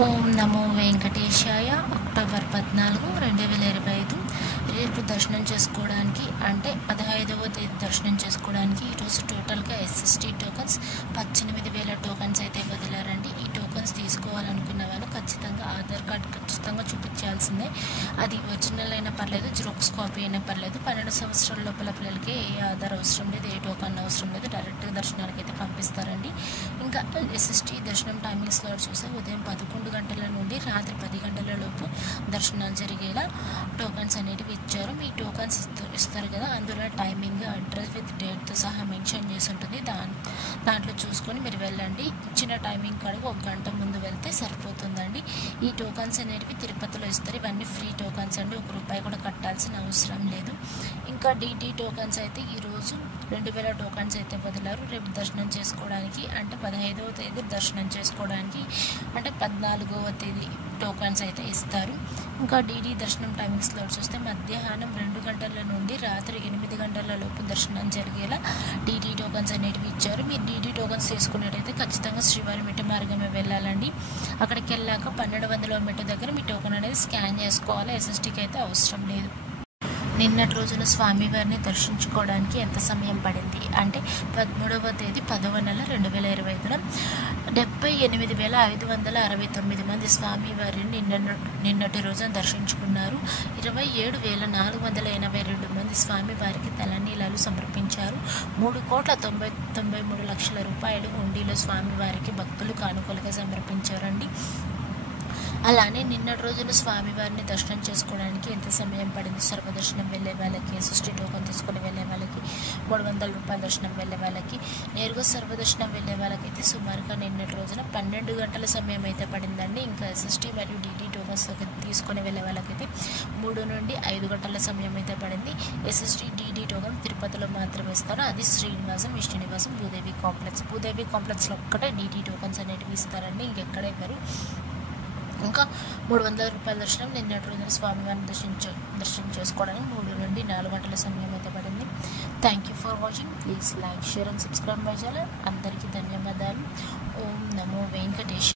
ఓం నమో వెంకటేశాయ. October 14, 2025 రేపు దర్శనం చేసుకోవడానికి అంటే 15వ తేదీ దర్శనం చేసుకోవడానికి ఈరోజు టోటల్గా ఎస్ఎస్టీ టోకన్స్ 18,000 టోకన్స్ అయితే వదిలారండి. ఈ టోకన్స్ తీసుకోవాలనుకున్న వాళ్ళు ఖచ్చితంగా ఆధార్ కార్డ్ ఖచ్చితంగా చూపించాల్సిందే. అది ఒరిజినల్ అయినా పర్లేదు, జిరాక్స్ కాపీ అయినా పర్లేదు. 12 సంవత్సరాల లోపల పిల్లలకి ఏ ఆధార్ అవసరం లేదు, ఏ టోకన్ అవసరం లేదు. డైరెక్ట్గా దర్శనానికి అయితే పంపిస్తారండి. ఇంకా ఎస్ఎస్టీ దర్శనం టైమింగ్ స్లాట్ చూస్తే ఉదయం 11 గంటల నుండి రాత్రి 10 గంటల లోపు దర్శనాలు జరిగేలా టోకన్స్ అనేటివి ఇచ్చారు. మీ టోకన్స్ ఇస్తారు కదా, అందులో టైమింగ్, అడ్రస్ విత్ డేట్తో సహా మెన్షన్ చేసి ఉంటుంది. దాంట్లో చూసుకొని మీరు వెళ్ళండి. ఇచ్చిన టైమింగ్ కాడికి 1 గంట ముందు వెళ్తే సరిపోతుందండి. ఈ టోకన్స్ అనేటివి తిరుపతిలో ఇస్తారు. ఇవన్నీ ఫ్రీ టోకన్స్ అండి, ₹1 కూడా కట్టాల్సిన అవసరం లేదు. ఇంకా డీటీ టోకన్స్ అయితే ఈరోజు 2,000 టోకన్స్ అయితే వదిలారు. రేపు దర్శనం చేసుకోవడానికి అంటే 15వ తేదీ దర్శనం చేసుకోవడానికి అంటే 14వ తేదీ టోకన్స్ అయితే ఇస్తారు. ఇంకా డీడీ దర్శనం టైమింగ్ స్లాట్ చూస్తే మధ్యాహ్నం 2 గంటల నుండి రాత్రి 8 గంటల లోపు దర్శనం జరిగేలా డీడీ టోకన్స్ అనేటివి ఇచ్చారు. మీరు డీడీ టోకన్స్ తీసుకున్నట్టయితే ఖచ్చితంగా శ్రీవారి మెట్టు మార్గమే వెళ్ళాలండి. అక్కడికి వెళ్ళాక 1200వ మెట్టు దగ్గర మీ టోకన్ అనేది స్కాన్ చేసుకోవాలి. ఎస్ఎస్టీకి అయితే అవసరం లేదు. నిన్నటి రోజున స్వామివారిని దర్శించుకోవడానికి ఎంత సమయం పడింది అంటే 13వ తేదీ 10వ నెల 2025 78,569 మంది స్వామివారిని నిన్నటి రోజున దర్శించుకున్నారు. 27,482 మంది స్వామివారికి తలనీలాలు సమర్పించారు. 3,93,00,000 రూపాయలు హుండీలో స్వామివారికి భక్తులు కానుకలుగా సమర్పించారండి. అలానే నిన్నటి రోజున స్వామివారిని దర్శనం చేసుకోవడానికి ఎంత సమయం పడింది? సర్వదర్శనం వెళ్ళే వాళ్ళకి, ఎస్ఎస్టీ టోకన్ తీసుకుని వెళ్ళే వాళ్ళకి ₹300 దర్శనం వెళ్ళే వాళ్ళకి, నేరుగా సర్వదర్శనం వెళ్ళే వాళ్ళకైతే సుమారుగా నిన్నటి రోజున 12 గంటల సమయం అయితే పడిందండి. ఇంకా ఎస్ఎస్టీ మరియు డీటీ టోకన్స్ తీసుకొని వెళ్ళే వాళ్ళకైతే 3 నుండి 5 గంటల సమయం అయితే పడింది. ఎస్ఎస్టీ డీటీ టోకన్ తిరుపతిలో మాత్రమే ఇస్తారు. అది శ్రీనివాసం, విష్ణునివాసం, భూదేవి కాంప్లెక్స్లో ఒక్కటే డీటీ టోకన్స్ అనేటివి ఇస్తారండి, ఇంకెక్కడ ఇవ్వరు. ఇంకా ₹300 దర్శనం నిన్నటి రోజున స్వామివారిని దర్శనం చేసుకోవడానికి 3 నుండి 4 గంటల సమయం అయితే పడింది. Thank you for watching. Please like, share and subscribe my channel. అందరికీ ధన్యవాదాలు. ఓం నమో వెంకటేష్.